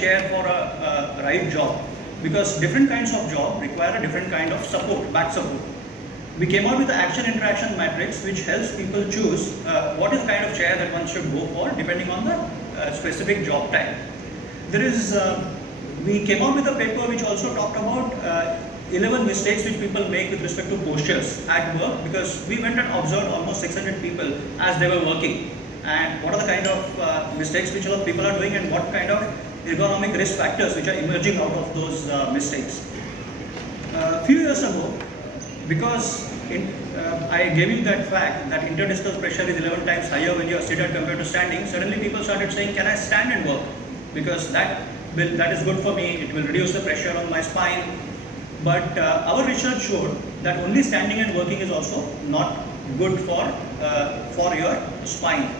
chair for a right job, because different kinds of job require a different kind of support, back support. We came out with the action interaction matrix, which helps people choose what is the kind of chair that one should go for depending on the specific job type. We came out with a paper which also talked about 11 mistakes which people make with respect to postures at work, because we went and observed almost 600 people as they were working, and what are the kind of mistakes which a lot of people are doing, and what kind of ergonomic risk factors which are emerging out of those mistakes. A few years ago, because I gave you that fact that interdiscal pressure is 11 times higher when you are seated compared to standing, suddenly people started saying, can I stand and work? Because that is good for me, it will reduce the pressure on my spine. But our research showed that only standing and working is also not good for your spine.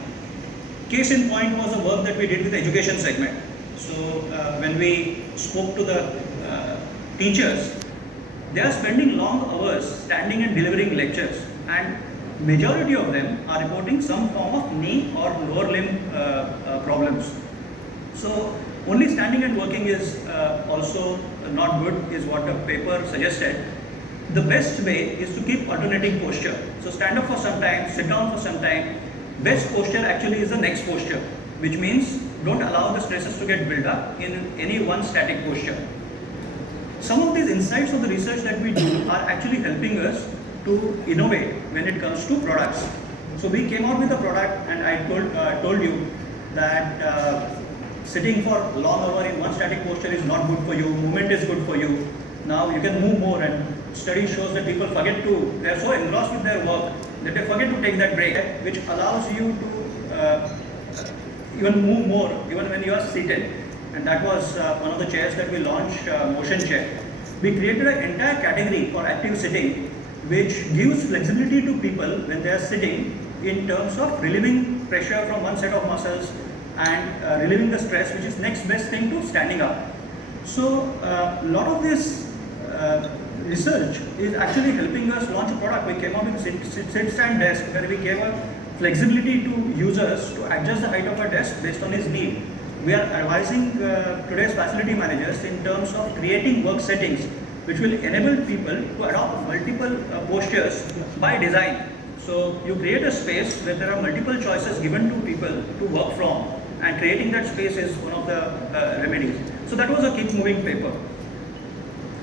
Case in point was the work that we did with the education segment. So when we spoke to the teachers, they are spending long hours standing and delivering lectures, and majority of them are reporting some form of knee or lower limb problems. So only standing and working is also not good, is what the paper suggested. The best way is to keep alternating posture. So stand up for some time, sit down for some time. Best posture actually is the next posture, which means don't allow the stresses to get built up in any one static posture. Some of these insights of the research that we do are actually helping us to innovate when it comes to products. So we came out with a product, and I told you that sitting for long hour in one static posture is not good for you, movement is good for you. Now you can move more, and study shows that people they are so engrossed with their work that they forget to take that break, which allows you to even move more even when you are seated. And that was one of the chairs that we launched, motion chair. We created an entire category for active sitting, which gives flexibility to people when they are sitting in terms of relieving pressure from one set of muscles and relieving the stress, which is next best thing to standing up. So a lot of this research is actually helping us launch a product. We came up with sit stand desk, where we gave a flexibility to users to adjust the height of a desk based on his need. We are advising today's facility managers in terms of creating work settings which will enable people to adopt multiple postures by design. So you create a space where there are multiple choices given to people to work from, and creating that space is one of the remedies. So that was a keep moving paper.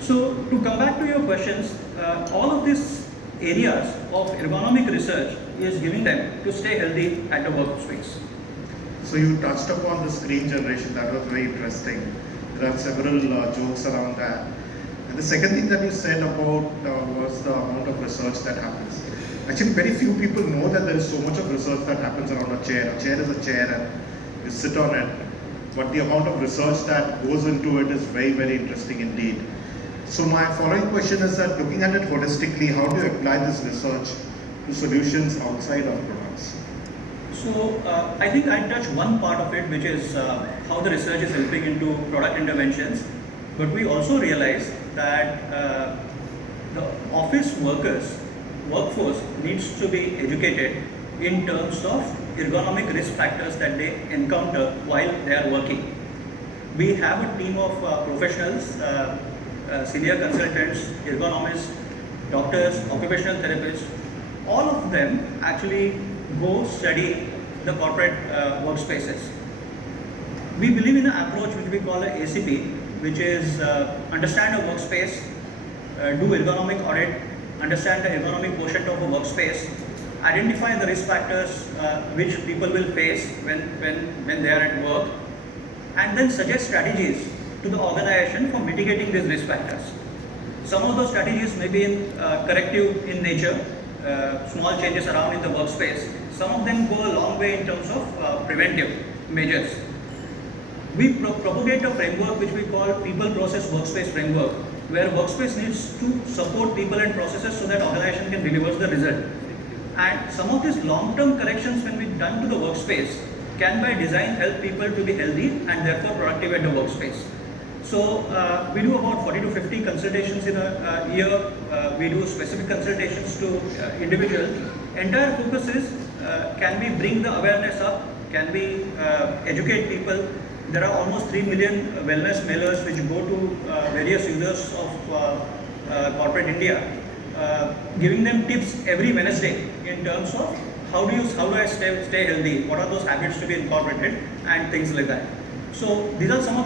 So to come back to your questions, all of these areas of ergonomic research is giving them to stay healthy at the workspace. So you touched upon the screen generation, that was very interesting. There are several jokes around that. And the second thing that you said about was the amount of research that happens. Actually, very few people know that there is so much of research that happens around a chair. A chair is a chair and you sit on it. But the amount of research that goes into it is very, very interesting indeed. So my following question is that, looking at it holistically, how do you apply this research to solutions outside of products? So I think I touched one part of it, which is how the research is helping into product interventions. But we also realize that the office workforce needs to be educated in terms of ergonomic risk factors that they encounter while they are working. We have a team of professionals, senior consultants, ergonomists, doctors, occupational therapists. All of them actually go study the corporate workspaces. We believe in an approach which we call a ACP, which is understand a workspace, do ergonomic audit, understand the ergonomic quotient of a workspace, identify the risk factors which people will face when they are at work, and then suggest strategies to the organization for mitigating these risk factors. Some of those strategies may be corrective in nature, small changes around in the workspace. Some of them go a long way in terms of preventive measures. We propagate a framework which we call people process workspace framework, where workspace needs to support people and processes so that organization can deliver the result. And some of these long-term corrections, when we done to the workspace, can by design help people to be healthy and therefore productive at the workspace. So we do about 40 to 50 consultations in a year. We do specific consultations to individuals. Entire focus is can we bring the awareness up, can we educate people, there are almost 3 million wellness mailers which go to various users of corporate India, giving them tips every Wednesday in terms of how do I stay healthy, what are those habits to be incorporated and things like that. So these are some of the